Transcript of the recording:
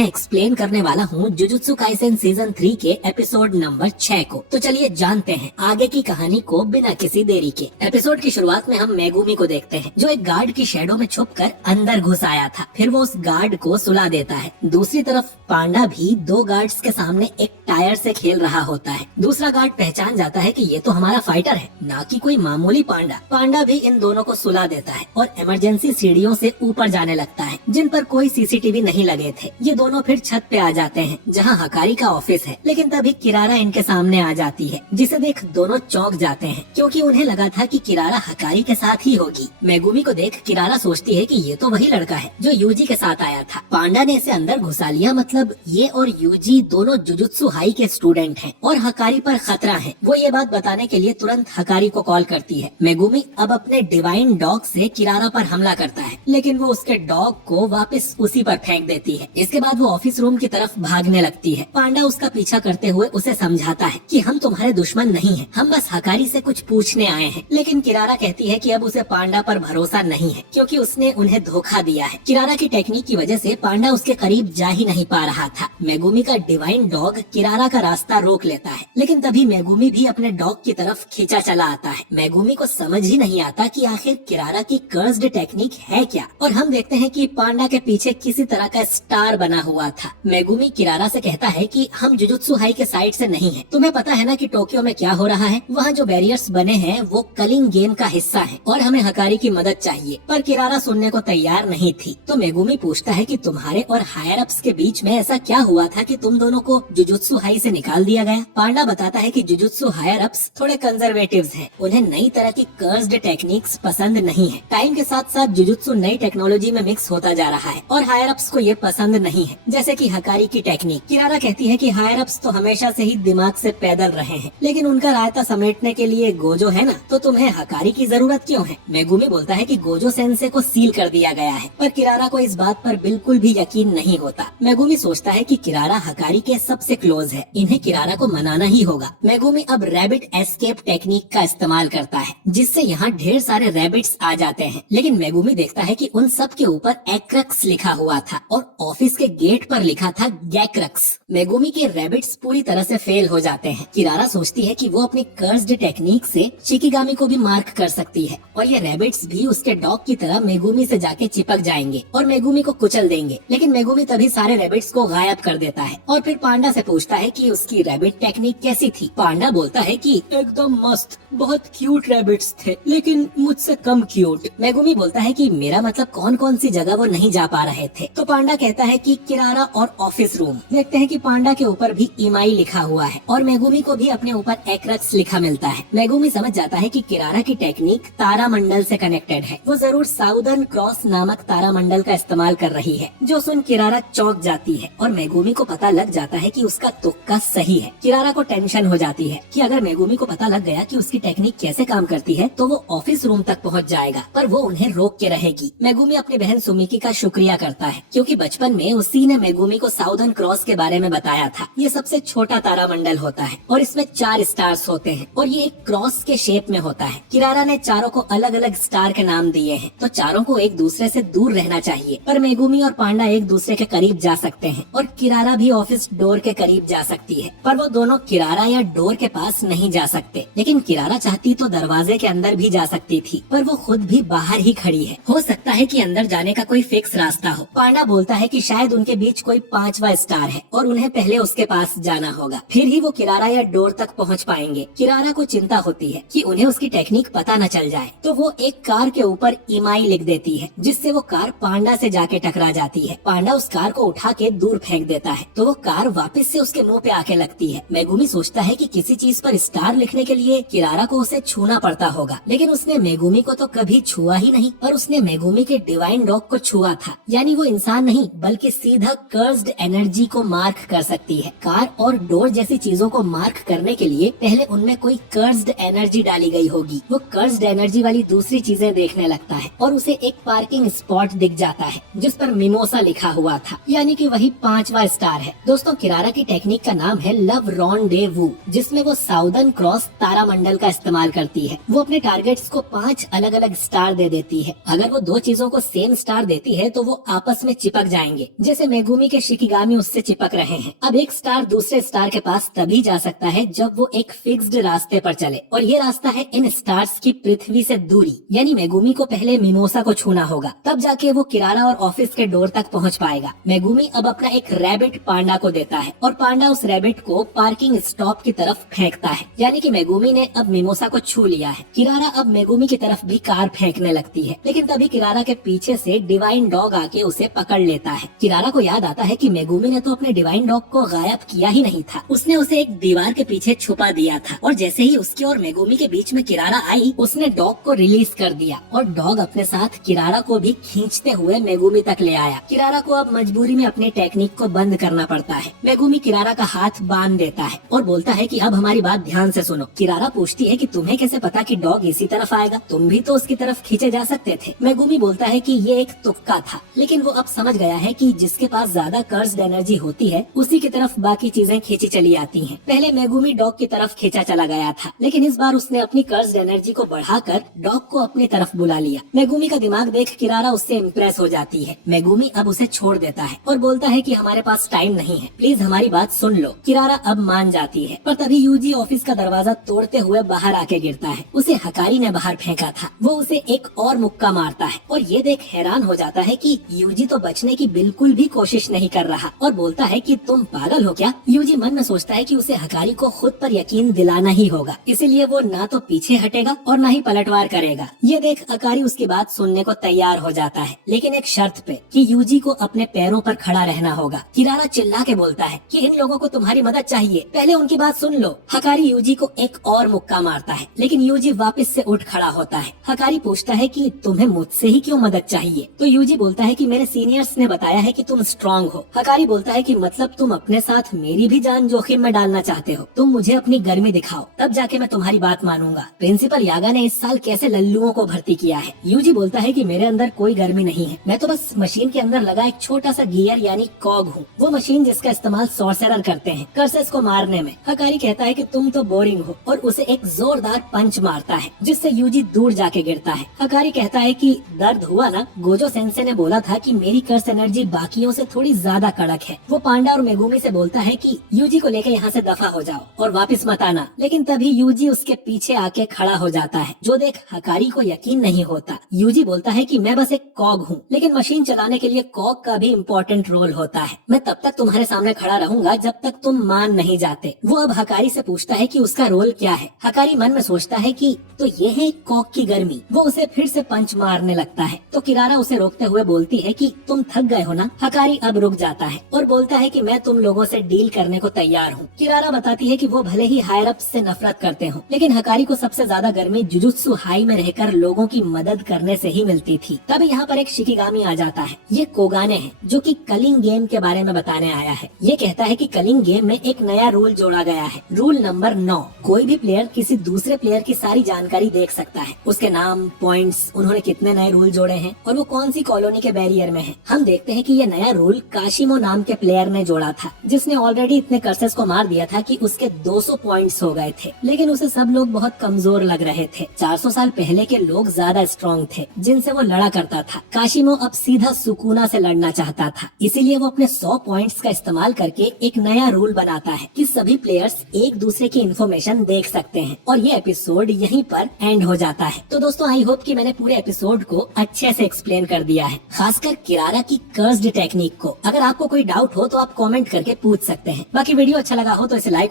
Explain करने वाला हूँ जुजुत्सु काइसेन सीजन 3 के एपिसोड नंबर 6 को। तो चलिए जानते हैं आगे की कहानी को बिना किसी देरी के। एपिसोड की शुरुआत में हम मेगुमी को देखते हैं जो एक गार्ड की शेडो में छुपकर अंदर घुस आया था। फिर वो उस गार्ड को सुला देता है। दूसरी तरफ पांडा भी दो गार्ड्स के सामने एक टायर से खेल रहा होता है। दूसरा गार्ड पहचान जाता है कि ये तो हमारा फाइटर है, ना कि कोई मामूली पांडा। पांडा भी इन दोनों को सुला देता है और इमरजेंसी सीढ़ियों से ऊपर जाने लगता है जिन पर कोई सीसीटीवी नहीं लगे थे। ये दोनों फिर छत पे आ जाते हैं जहाँ हकारी का ऑफिस है, लेकिन तभी किरारा इनके सामने आ जाती है जिसे देख दोनों चौंक जाते हैं क्योंकि उन्हें लगा था कि किरारा हकारी के साथ ही होगी। मेगुमी को देख किरारा सोचती है कि ये तो वही लड़का है जो यूजी के साथ आया था। पांडा ने इसे अंदर घुसा लिया, मतलब ये और यूजी दोनों जुजुत्सु हाई के स्टूडेंट हैं और हकारी पर खतरा है। वो ये बात बताने के लिए तुरंत हकारी को कॉल करती है। मेगुमी अब अपने डिवाइन डॉग से किरारा पर हमला करता है, लेकिन वो उसके डॉग को वापस उसी पर फेंक देती है। इसके बाद वो ऑफिस रूम की तरफ भागने लगती है। पांडा उसका पीछा करते हुए उसे समझाता है कि हम तुम्हारे दुश्मन नहीं हैं, हम बस हकारी से कुछ पूछने आए हैं। लेकिन किरारा कहती है कि अब उसे पांडा पर भरोसा नहीं है क्योंकि उसने उन्हें धोखा दिया है। किरारा की टेक्निक की वजह से पांडा उसके करीब जा ही नहीं पा रहा था। मेगुमी का डिवाइन डॉग किरारा का रास्ता रोक लेता है, लेकिन तभी मेगुमी भी अपने डॉग की तरफ खींचा चला आता है। मेगुमी को समझ ही नहीं आता कि आखिर किरारा की कर्स्ड टेक्निक है क्या, और हम देखते हैं कि पांडा के पीछे किसी तरह का स्टार बना हुआ था। मेगुमी किरारा से कहता है कि हम जुजुत्सु हाई के साइड से नहीं हैं। तुम्हें पता है ना कि टोक्यो में क्या हो रहा है? वहाँ जो बैरियर्स बने हैं वो कलिंग गेम का हिस्सा है और हमें हकारी की मदद चाहिए। पर किरारा सुनने को तैयार नहीं थी। तो मेगुमी पूछता है कि तुम्हारे और हायर अप्स के बीच में ऐसा क्या हुआ था कि तुम दोनों को जुजुत्सु हाई से निकाल दिया गया? पांडा बताता है कि जुजुत्सु हायर अप्स थोड़े कंजर्वेटिव्स हैं। उन्हें नई तरह की कर्स्ड टेक्निक्स पसंद नहीं है। टाइम के साथ साथ जुजुत्सु नई टेक्नोलॉजी में मिक्स होता जा रहा है और हायर अप्स को ये पसंद नहीं है, जैसे कि हकारी की टेक्निक। किरारा कहती है कि हायर अप्स तो हमेशा से ही दिमाग से पैदल रहे हैं, लेकिन उनका रायता समेटने के लिए गोजो है ना, तो तुम्हें हकारी की जरूरत क्यों है? मेगुमी बोलता है कि गोजो सेंसे को सील कर दिया गया है, पर किरारा को इस बात पर बिल्कुल भी यकीन नहीं होता। मेगुमी सोचता है कि किरारा हकारी के सबसे क्लोज है, इन्हें किरारा को मनाना ही होगा। मेगुमी अब रैबिट एस्केप टेक्निक का इस्तेमाल करता है जिससे यहाँ ढेर सारे रैबिट्स आ जाते हैं, लेकिन मेगुमी देखता है कि उन सब के ऊपर एक्रेक्स लिखा हुआ था और ऑफिस के गेट पर लिखा था गैक्रक्स। मेगुमी के रैबिट्स पूरी तरह से फेल हो जाते हैं। किरारा सोचती है कि वो अपनी कर्स्ड टेक्निक से शिकिगामी को भी मार्क कर सकती है और ये रैबिट्स भी उसके डॉग की तरह मेगुमी से जाके चिपक जाएंगे और मेगुमी को कुचल देंगे। लेकिन मेगुमी तभी सारे रैबिट्स को गायब कर देता है और फिर पांडा से पूछता है कि उसकी रैबिट टेक्निक कैसी थी। पांडा बोलता है कि एकदम मस्त, बहुत क्यूट रैबिट्स थे, लेकिन मुझसे कम क्यूट। मेगुमी बोलता है कि मेरा मतलब कौन कौन सी जगह वो नहीं जा पा रहे थे। तो पांडा कहता है कि किरारा और ऑफिस रूम। देखते हैं कि पांडा के ऊपर भी इमाई लिखा हुआ है और मेगुमी को भी अपने ऊपर एक्रेक्स लिखा मिलता है। मेगुमी समझ जाता है कि किरारा की टेक्निक तारा मंडल से कनेक्टेड है। वो जरूर साउदर्न क्रॉस नामक तारा मंडल का इस्तेमाल कर रही है, जो सुन किरारा चौंक जाती है और मेगुमी को पता लग जाता है कि उसका तुक्का सही है। किरारा को टेंशन हो जाती है कि अगर मेगुमी को पता लग गया कि उसकी टेक्निक कैसे काम करती है तो वो ऑफिस रूम तक पहुँच जाएगा, पर वो उन्हें रोक के रहेगी। मेगुमी अपनी बहन सुमिकी का शुक्रिया करता है क्योंकि बचपन में उसी ने मेगुमी को साउदर्न क्रॉस के बारे में बताया था। ये सबसे छोटा तारा मंडल होता है और इसमें 4 स्टार्स होते हैं और ये एक क्रॉस के शेप में होता है। किरारा ने चारों को अलग अलग स्टार के नाम दिए हैं, तो चारों को एक दूसरे से दूर रहना चाहिए, पर मेगुमी और पांडा एक दूसरे के करीब जा सकते हैं और किरारा भी ऑफिस डोर के करीब जा सकती है, पर वो दोनों किरारा या डोर के पास नहीं जा सकते। लेकिन किरारा चाहती तो दरवाजे के अंदर भी जा सकती थी, पर वो खुद भी बाहर ही खड़ी है। हो सकता है कि अंदर जाने का कोई फिक्स रास्ता हो। पांडा बोलता है कि शायद उनके बीच कोई 5वां स्टार है और उन्हें पहले उसके पास जाना होगा, फिर ही वो किरारा या डोर तक पहुंच पाएंगे। किरारा को चिंता होती है कि उन्हें उसकी टेक्निक पता न चल जाए, तो वो एक कार के ऊपर इमाई लिख देती है जिससे वो कार पांडा से जाके टकरा जाती है। पांडा उस कार को उठा के दूर फेंक देता है तो वो कार वापस से उसके मुंह पे आके लगती है। मेगुमी सोचता है कि किसी चीज पर स्टार लिखने के लिए किरारा को उसे छूना पड़ता होगा, लेकिन उसने मेगुमी को तो कभी छुआ ही नहीं, पर उसने मेगुमी के डिवाइन डॉग को छुआ था। यानी वो इंसान नहीं बल्कि सीधा कर्स्ड एनर्जी को मार्क कर सकती है। कार और डोर जैसी चीजों को मार्क करने के लिए पहले उनमें कोई कर्स्ड एनर्जी डाली गई होगी। वो कर्स्ड एनर्जी वाली दूसरी चीजें देखने लगता है और उसे एक पार्किंग स्पॉट दिख जाता है जिस पर मिमोसा लिखा हुआ था, यानी कि वही 5वां स्टार है। दोस्तों, किरारा की टेक्निक का नाम है लव रॉन्डेवू, जिसमें वो साउदर्न क्रॉस तारा मंडल का इस्तेमाल करती है। वो अपने टारगेट्स को 5 अलग अलग स्टार दे देती है। अगर वो 2 चीजों को सेम स्टार देती है तो वो आपस में चिपक जाएंगे। जैसे मेगुमी के शिकिगामी उससे चिपक रहे हैं। अब एक स्टार दूसरे स्टार के पास तभी जा सकता है जब वो एक फिक्स्ड रास्ते पर चले, और ये रास्ता है इन स्टार्स की पृथ्वी से दूरी। यानी मेगुमी को पहले मिमोसा को छूना होगा, तब जाके वो किरारा और ऑफिस के डोर तक पहुंच पाएगा। मेगुमी अब अपना एक रैबिट पांडा को देता है और पांडा उस रैबिट को पार्किंग स्टॉप की तरफ फेंकता है। यानी कि मेगुमी ने अब मिमोसा को छू लिया है। किरारा अब मेगुमी की तरफ भी कार फेंकने लगती है, लेकिन तभी किरारा के पीछे से डिवाइन डॉग आके उसे पकड़ लेता है। किरारा को याद आता है कि मेगुमी ने तो अपने डिवाइन डॉग को गायब किया ही नहीं था, उसने उसे एक दीवार के पीछे छुपा दिया था। और जैसे ही उसके और मेगुमी के बीच में किरारा आई, उसने डॉग को रिलीज कर दिया और डॉग अपने साथ किरारा को भी खींचते हुए मेगुमी तक ले आया। किरारा को अब मजबूरी में अपनी टेक्निक को बंद करना पड़ता है। मेगुमी किरारा का हाथ बांध देता है और बोलता है कि अब हमारी बात ध्यान से सुनो। किरारा पूछती है कि तुम्हें कैसे पता कि डॉग इसी तरफ आएगा, तुम भी तो उसकी तरफ खींचे जा सकते थे। मेगुमी बोलता है कि ये एक तुक्का था, लेकिन वो अब समझ गया है कि जिसके पास ज्यादा कर्स्ड एनर्जी होती है उसी की तरफ बाकी चीजें खींची चली आती हैं। पहले मेगुमी डॉग की तरफ खींचा चला गया था, लेकिन इस बार उसने अपनी कर्स्ड एनर्जी को बढ़ाकर डॉग को अपनी तरफ बुला लिया। मेगुमी का दिमाग देख किरारा उससे इम्प्रेस हो जाती है। मेगुमी अब उसे छोड़ देता है और बोलता है कि हमारे पास टाइम नहीं है, प्लीज हमारी बात सुन लो। किरारा अब मान जाती है, पर तभी यूजी ऑफिस का दरवाजा तोड़ते हुए बाहर आके गिरता है। उसे हकारी ने बाहर फेंका था। वो उसे एक और मुक्का मारता है और ये देख हैरान हो जाता है कि यूजी तो बचने की बिल्कुल भी कोशिश नहीं कर रहा और बोलता है कि तुम पागल हो क्या। यूजी मन में सोचता है कि उसे हकारी को खुद पर यकीन दिलाना ही होगा, इसीलिए वो ना तो पीछे हटेगा और ना ही पलटवार करेगा। ये देख हकारी उसकी बात सुनने को तैयार हो जाता है, लेकिन एक शर्त पे कि यूजी को अपने पैरों पर खड़ा रहना होगा। किरारा चिल्ला के बोलता है कि इन लोगों को तुम्हारी मदद चाहिए, पहले उनकी बात सुन लो। हकारी यूजी को एक और मुक्का मारता है, लेकिन यूजी वापस से उठ खड़ा होता है। हकारी पूछता है कि तुम्हें मुझसे ही क्यों मदद चाहिए, तो यूजी बोलता है कि मेरे सीनियर्स ने बताया है कि तुम स्ट्रांग हो। हकारी बोलता है कि मतलब तुम अपने साथ मेरी भी जान जोखिम में डालना चाहते हो, तुम मुझे अपनी गर्मी दिखाओ, तब जाके मैं तुम्हारी बात मानूंगा। प्रिंसिपल यागा ने इस साल कैसे लल्लुओं को भर्ती किया है। यूजी बोलता है कि मेरे अंदर कोई गर्मी नहीं है, मैं तो बस मशीन के अंदर लगा एक छोटा सा गियर यानी कॉग हूँ, वो मशीन जिसका इस्तेमाल सॉर्सरर करते हैं कर्सेस को मारने में। हकारी कहता है कि तुम तो बोरिंग हो और उसे एक जोरदार पंच मारता है, जिससे यूजी दूर जाके गिरता है। हकारी कहता है कि दर्द हुआ ना, गोजो सेंसे ने बोला था कि मेरी कर्स एनर्जी बाकियों से थोड़ी ज्यादा कड़क है। वो पांडा और मेगुमी से बोलता है कि यूजी को लेकर यहाँ से दफा हो जाओ और वापस मत आना, लेकिन तभी यूजी उसके पीछे आके खड़ा हो जाता है, जो देख हकारी को यकीन नहीं होता। यूजी बोलता है कि मैं बस एक कॉग हूँ, लेकिन मशीन चलाने के लिए कॉग का भी इम्पोर्टेंट रोल होता है। मैं तब तक तुम्हारे सामने खड़ा रहूंगा जब तक तुम मान नहीं जाते। वो अब हकारी से पूछता है कि उसका रोल क्या है। हकारी मन में सोचता है कि तो ये है कॉग की गर्मी। वो उसे फिर से पंच मारने लगता है, तो किरारा उसे रोकते हुए बोलती है कि तुम थक गए हो ना। हकारी अब रुक जाता है और बोलता है कि मैं तुम लोगों से डील करने को तैयार हूँ। किरारा बताती है कि वो भले ही हायर अप से नफरत करते हो, लेकिन हकारी को सबसे ज्यादा गर्मी जुजुत्सु हाई में रहकर लोगों की मदद करने से ही मिलती थी। तभी यहाँ पर एक शिकिगामी आ जाता है। ये कोगाने है, जो कि कलिंग गेम के बारे में बताने आया है। ये कहता है कि कलिंग गेम में एक नया रूल जोड़ा गया है, रूल नंबर 9। कोई भी प्लेयर किसी दूसरे प्लेयर की सारी जानकारी देख सकता है, उसके नाम, पॉइंट्स, उन्होंने कितने नए रूल जोड़े हैं और वो कौन सी कॉलोनी के बैरियर में है। हम देखते हैं कि ये नया रूल काशिमो नाम के प्लेयर ने जोड़ा था, जिसने ऑलरेडी इतने कर्सेस को मार दिया था कि उसके 200 पॉइंट्स हो गए थे, लेकिन उसे सब लोग बहुत कमजोर लग रहे थे। 400 साल पहले के लोग ज्यादा स्ट्रॉन्ग थे जिनसे वो लड़ा करता था। काशिमो अब सीधा सुकुना से लड़ना चाहता था, इसीलिए वो अपने 100 पॉइंट्स का इस्तेमाल करके एक नया रूल बनाता है कि सभी प्लेयर्स एक दूसरे की इन्फॉर्मेशन देख सकते हैं। और ये एपिसोड यहीं पर एंड हो जाता है। तो दोस्तों आई होप कि मैंने पूरे एपिसोड को अच्छे से एक्सप्लेन कर दिया है, खासकर किरारा की कर्स्ड टेक्निक को। अगर आपको कोई डाउट हो तो आप कमेंट करके पूछ सकते हैं। बाकी वीडियो अच्छा लगा हो तो इसे लाइक